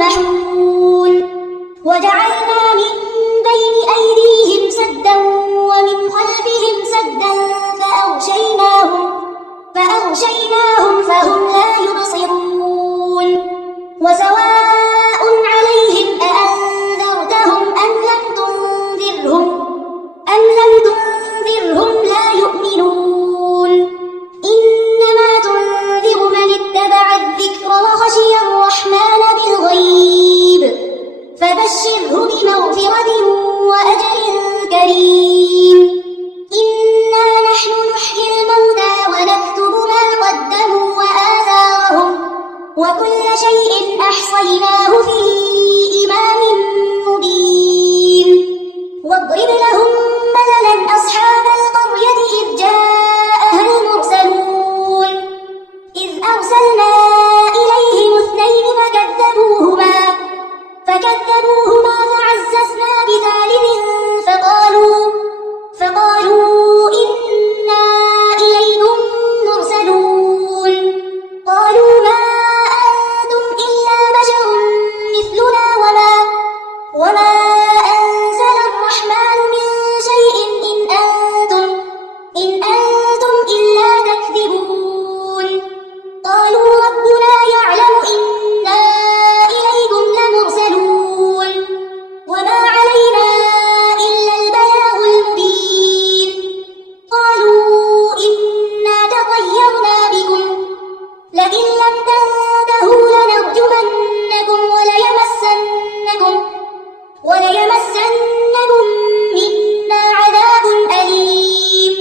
يسمحون وجعلنا من بين أيديهم سدا ومن خلفهم سدا فأغشيناهم فهم لا يبصرون وسواء عليهم أأنذرتهم أم لم تنذرهم لا يؤمنون إنما تنذر من اتبع الذكر وخشي الرحمن بالغيب فبشره بمغفرة وأجر كريم إنا نحن نحيي الموتى ونكتب ما قدموا وآثارهم وكل شيء أحصيناه في إمام مبين واضرب لهم مثلا أصحاب القرية إذ جاءها المرسلون إذ أرسلنا إليهم اثنين فكذبوهما فعززنا بثالث فقالوا إنا إليكم مرسلون قالوا ما أنتم إلا بشر مثلنا وما أنزل الرحمن من شيء إن أنتم إلا تكذبون قالوا ربنا يعلم إنا إليكم لمرسلون وما علينا إلا البلاغ المبين قالوا إنا تطيرنا بكم لئن لم تنتهوا لنرجمنكم وليمسنكم منا عذاب أليم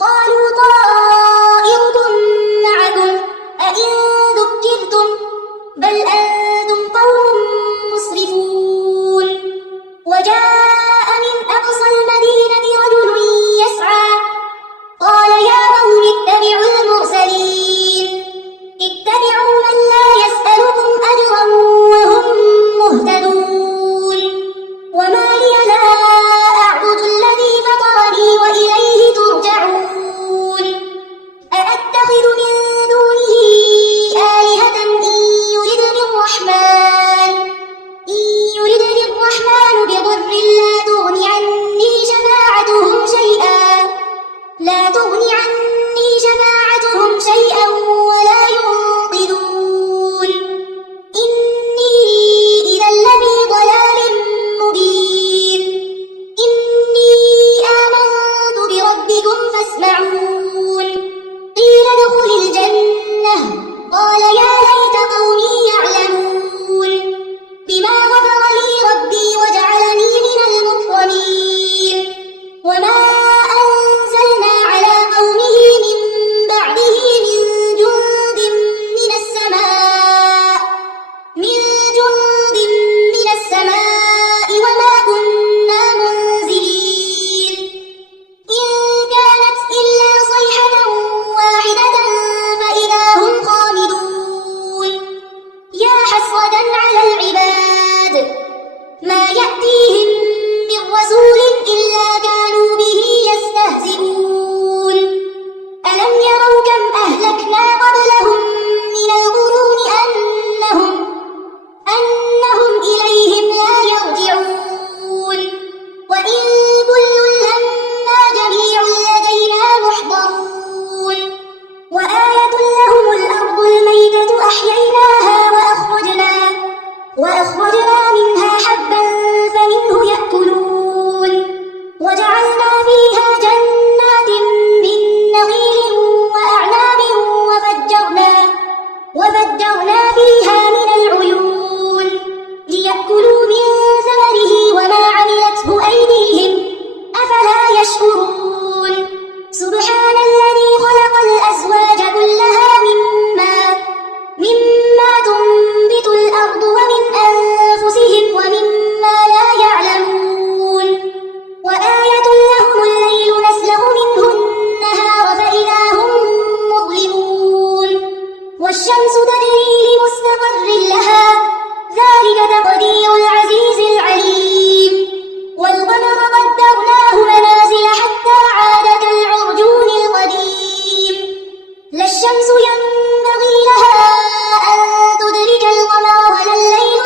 قالوا طائركم معكم أئن ذكرتم بل أنتم قوم مسرفون وجاء من أقصى المدينة رجل يسعى قال يا قوم اتبعوا المرسلين اتبعوا من لا يسألكم أجرا وهم مهتدون وما لي لا أعبد الذي فطرني وإليه ترجعون أأتخذ من دونه آلهة إن يردني الرحمن بضر لا تغني عني شفاعتهم شيئا ولا ينقذون إني إذا لفي ضلال مبين إني آمنت بربكم فاسمعون قيل ادخل الجنة قال يا ليت قومي يعلمون بما غفر لي ربي وجعلني من المكرمين وما أنزلنا على قومه من بعده من جند من السماء وما كنا منزلين إن كانت إلا صيحة واحدة فإذا هم خامدون يا حسرة على العباد ما يأتيهم من رسول إلا كانوا به يستهزئون ألم يروا كم أهلكنا قبلهم من القرون أنهم إليهم لا يرجعون وإن كل لما جميع لدينا محضرون وآية لهم الأرض الميتة أحييناها وأخرجنا منها حبا فمنه يأكلون وجعلنا فيها جنات من نخيل وأعناب وفجرنا فيها من العيون ليأكلوا من ثمره وما عملته أيديهم أفلا يشكرون سبحان الذي خلق الأزواج كلها مما تنبت الأرض ومن أنفسهم ومما لا يعلمون وآية لهم الليل نسلخ منه النهار فإذا هم مظلمون والشمس تجري لمستقر لها ذلك تقدير العزيز العليم والقمر قدرناه منازل حتى عاد كالعرجون القديم لا الشمس ينبغي لها أن تدرك القمر ولا الليل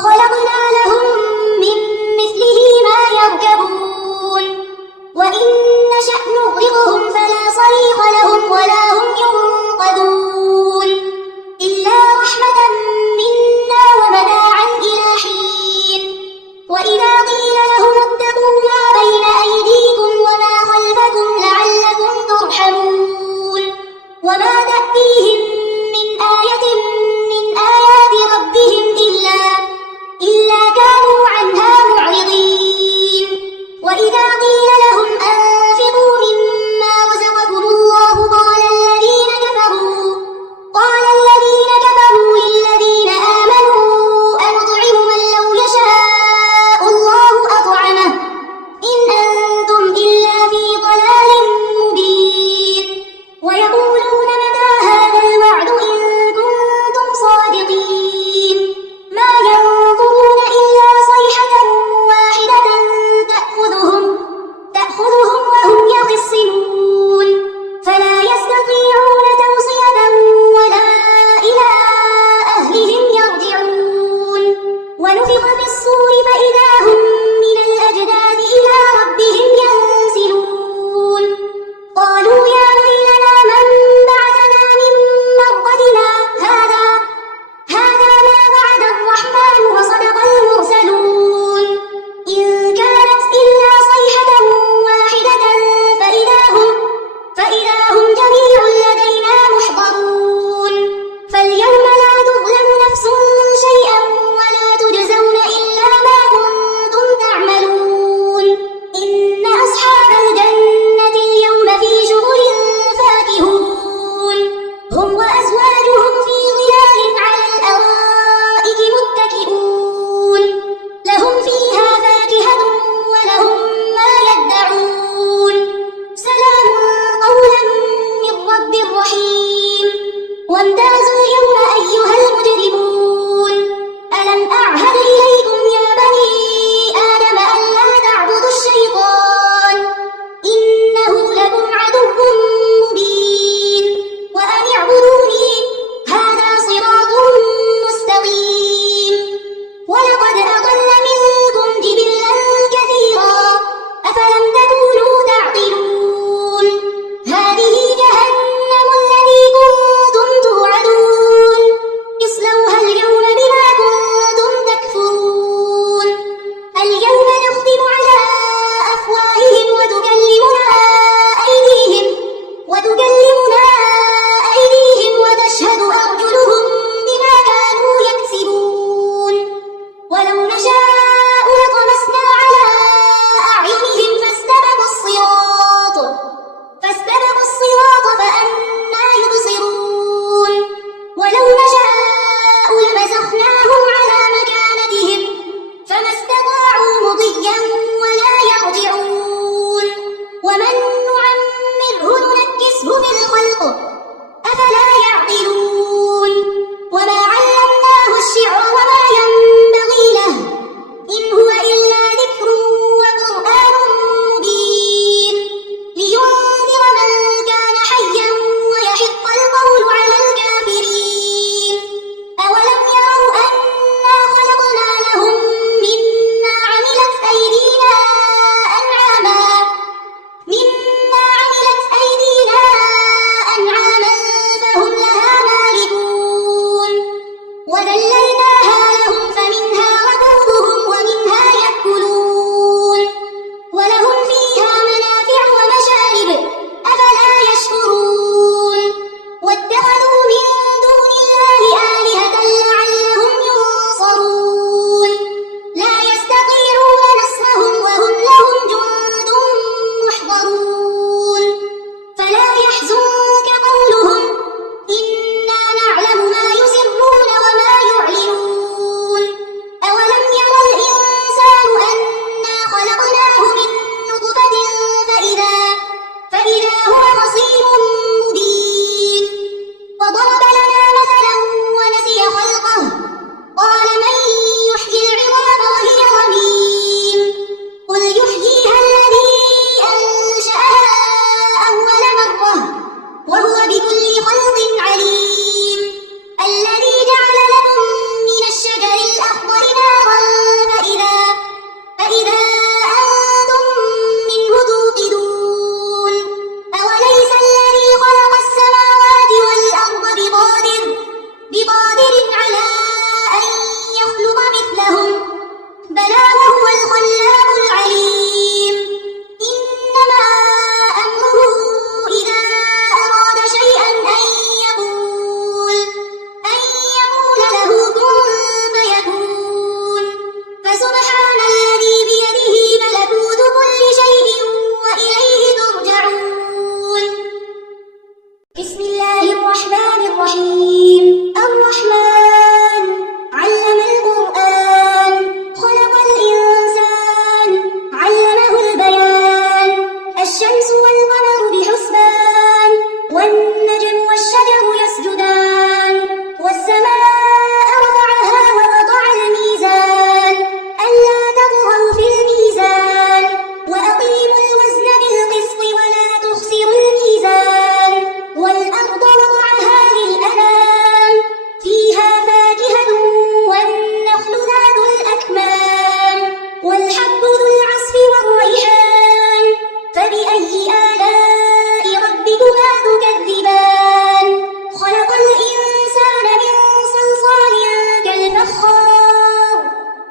وخلقنا لهم من مثله ما يركبون وإن نشأ نغرقهم فلا صريخ لهم ولا هم ينقذون إلا رحمة منا ومتاعا إلى حين وإذا قيل لهم اتقوا ما بين أيديكم وما خلفكم لعلكم ترحمون وما تأتيهم من آية من آيات ربهم إلا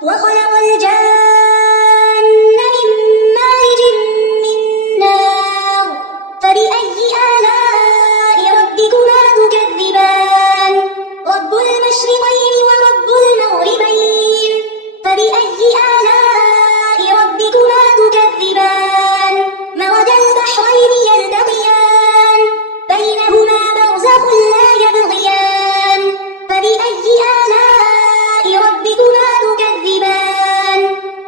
وخلق الجان من مارج من نار فبأي آلاء ربكما تكذبان رب المشرقين ورب المغربين فبأي آلاء ربكما تكذبان مرج البحرين يلتقيان بينهما برزخ لا يبغيان فبأي آلاء ربكما تكذبان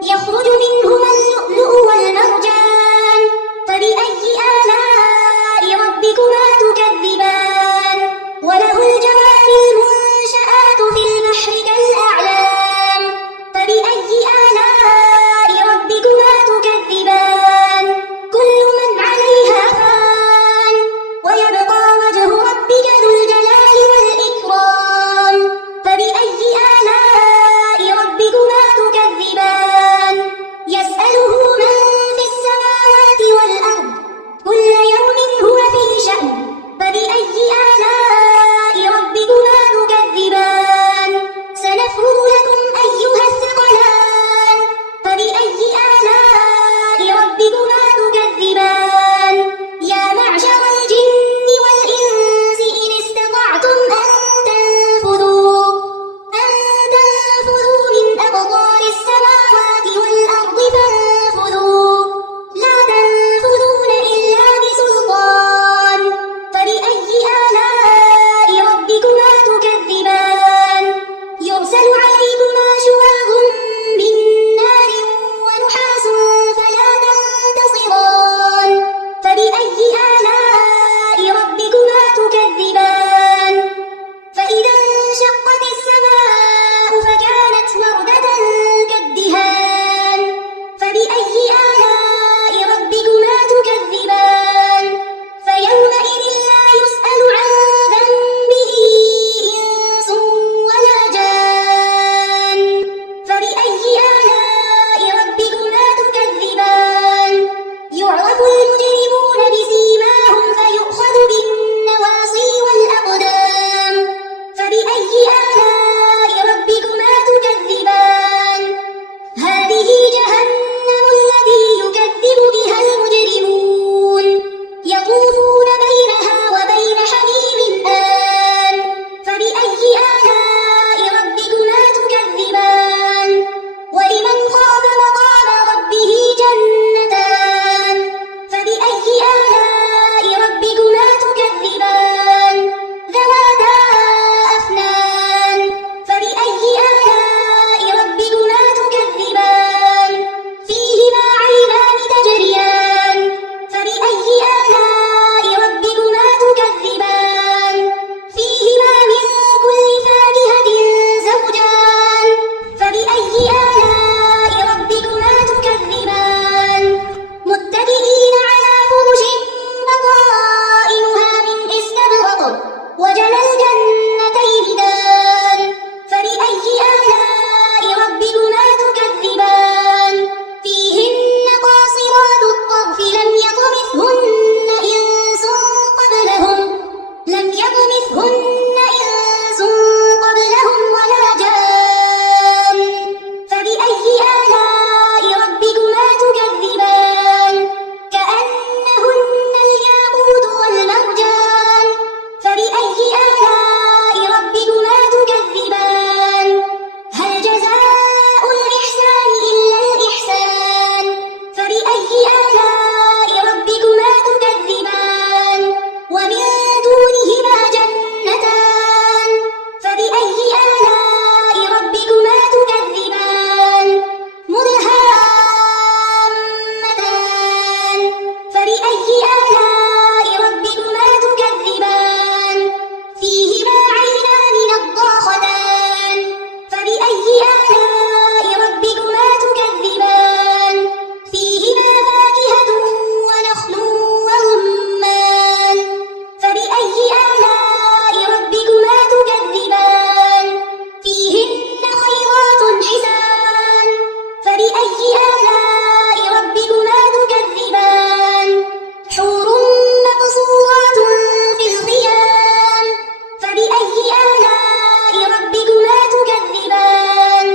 يخرج منهما اللؤلؤ والمرجان فبأي آلاء ربكما تكذبان وله الجوار المنشآت في البحر كالأعلام فبأي آلاء ربكما تكذبان كل من عليها فان ويبقى وجه ربك ذو الجلال والإكرام فبأي آلاء ربكما تكذبان يسأله من في السماوات والأرض كل يوم هو في شأن فبأي آلاء ربكما تكذبان سنفرغ لكم أيها الثقلان فبأي آلاء ربكما تكذبان يا معشر الجن والإنس إن استطعتم أن تنفذوا من أقطار السماوات والأرض فانفذوا لا تنفذون إلا بسلطان فبأي آلاء ربكما تكذبان يرسل عليكما شواظ من نار ونحاس فلا تنتصران فبأي آلاء ربكما تكذبان فإذا انشقت السماء فكانت وردة كالدهان فبأي آلاء ربكما تكذبان فيومئذ لا يسأل عن ذنبه إنس ولا جان فبأي آلاء ربكما تكذبان يعرف المجرمون بسيماهم فيؤخذ بالنواصي والأقدام فبأي آلاء ربكما تكذبان هذه جهنم التي يكذب بها المجرمون يطوفون بينها وبين حميم آن فبأي آلاء ربكما تكذبان ولمن خاف مقام ربه جنتان فبأي آلاء ربكما تكذبان ذواتا أفنان فبأي آلاء ربكما تكذبان فيهما عينان تجريان فبأي آلاء ربكما تكذبان فيهما من كل فاكهة زوجان فبأي آلاء ربكما تكذبان متكئين على فرش بطائنها من استبرق وجنى الجنتين دان فبأي آلاء ربكما تكذبان فيهن قاصرات الطرف لم يطمثهن إنس قبلهم ولا جان فبأي آلاء ربكما تكذبان كأنهن الياقوت والمرجان فبأي آلاء ربكما تكذبان هل جزاء الإحسان إلا الإحسان فبأي آلاء ربكما تكذبان ومن دونهما جنتان فبأي آلاء ربكما تكذبان مدهامتان فبأي آلاء ربكما تكذبان فيهما عينان نضاختان فبأي آلاء ربكما تكذبان فيهما فاكهة ونخل ورمان فبأي آلاء ربكما تكذبان فيهن خيرات حسان فبأي آلاء ربكما تكذبان حور مقصورات في الخيام فبأي آلاء ربكما تكذبان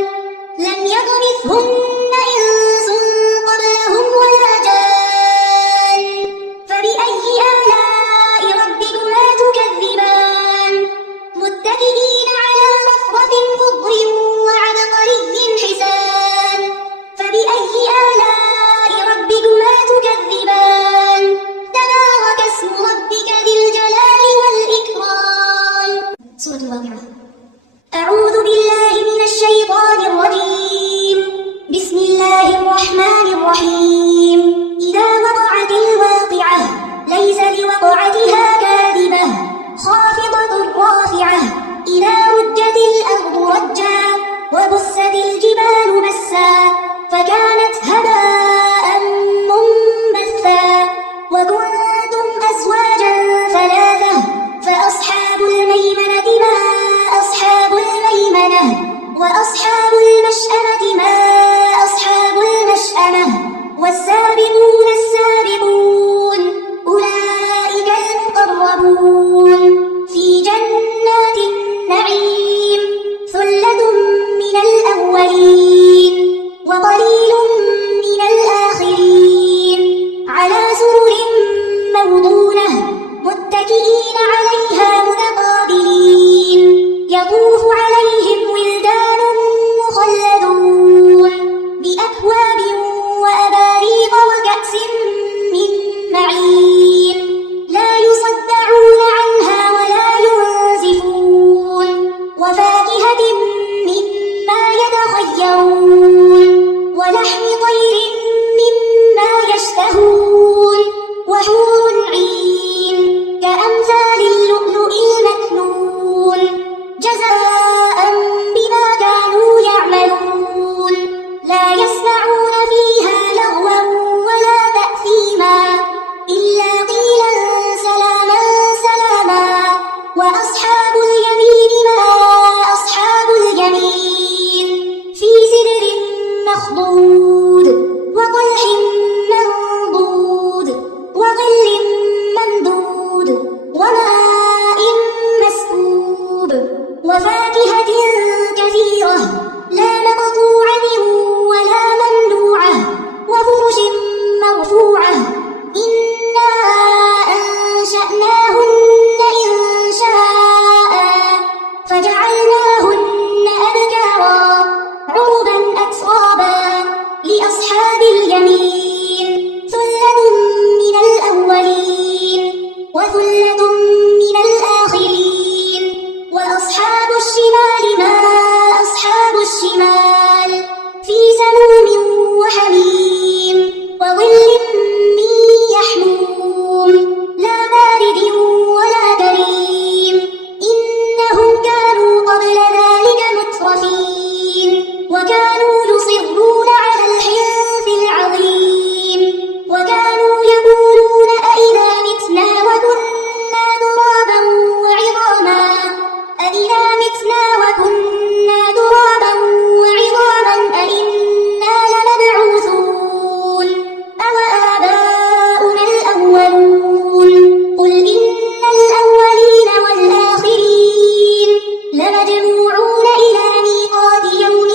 وأصحاب المشأمة ما أصحاب المشأمة والسابقون السابقون أولئك المقربون في جنات النعيم ثلة من الأولين وقليل من الآخرين على سرر موضونة متكئين عليها متقابلين يطوف عليهم ولدان مخلدون بأكواب وأباريق وكأس من معين لا يصدعون عنها ولا ينزفون وفاكهة مما يتخيرون ولحم طير مما يشتهون وحور عين كأمثال اللؤلؤ المكنون جزاء بما كانوا يعملون لا يسمعون فيها لغوا ولا تأثيما إلا قيلا سلاما سلاما وأصحاب اليمين ما أصحاب اليمين في سدر مخضود وطلح منضود وظل ممدود وماء مسكوب وفاكهة كثيرة لا مقطوعة ولا ممنوعة وفرش مرفوعة إنا أنشأناهن إنشاء فجعلناهن أبكارا عربا أترابا لأصحاب اليمين ثلة من الأولين وثلة من الآخرين وأصحاب الشمال ما أصحاب الشمال في سموم وحميم وظل من يحموم لا بارد ولا كريم إنهم كانوا قبل ذلك مترفين وكانوا يصرون على الحنث العظيم وكانوا يقولون أئذا متنا وكنا ترابا وعظاما أئذا متنا وكنا ترابا وعظاما أئنا لمبعوثون أوآباؤنا الأولون قل إن الأولين والآخرين لمجموعون إلى ميقات يوم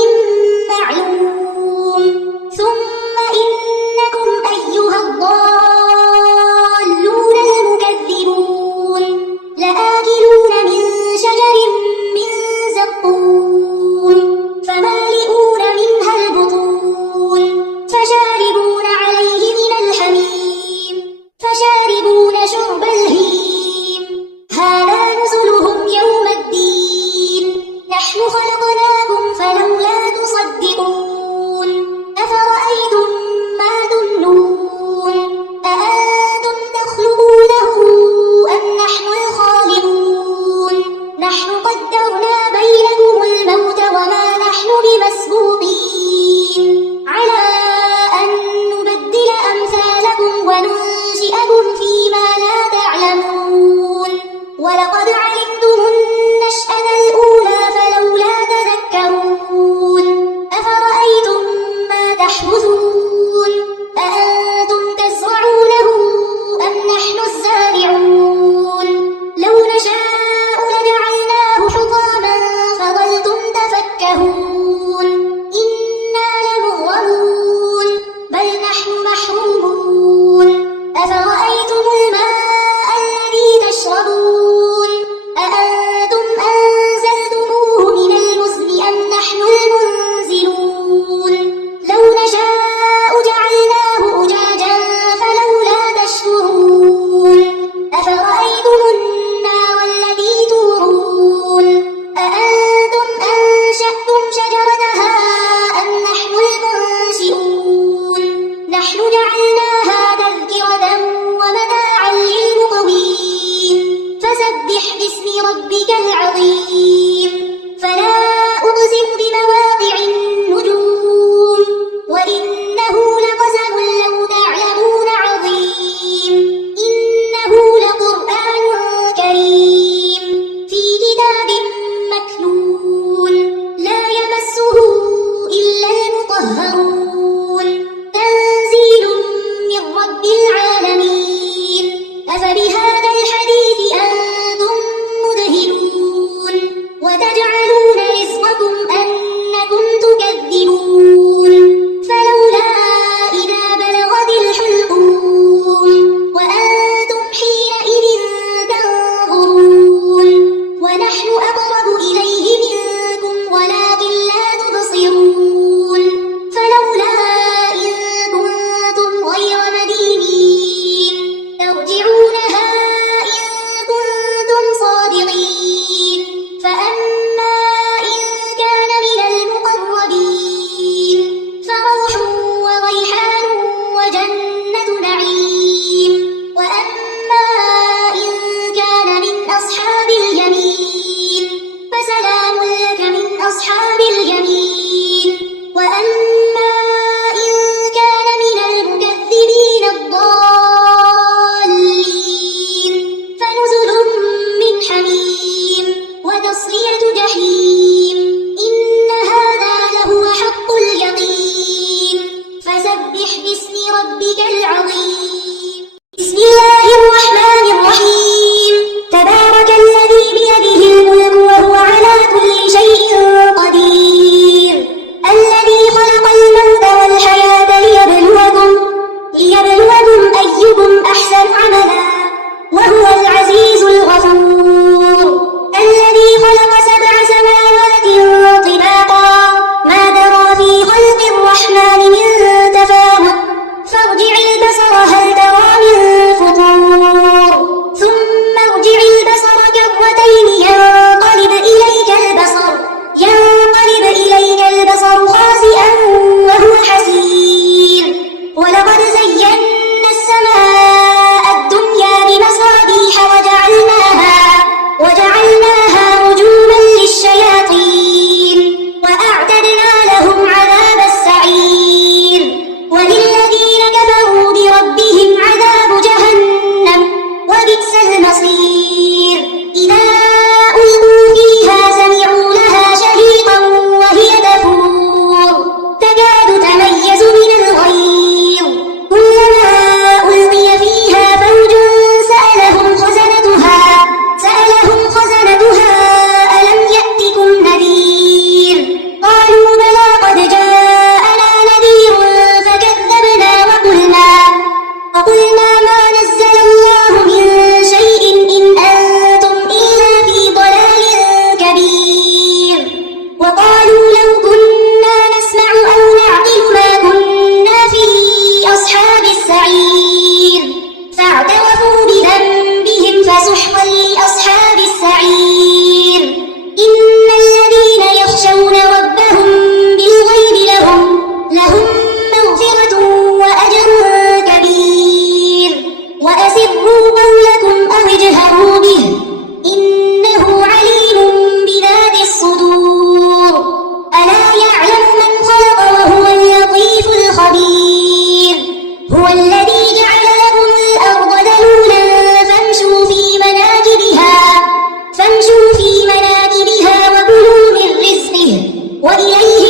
وإليه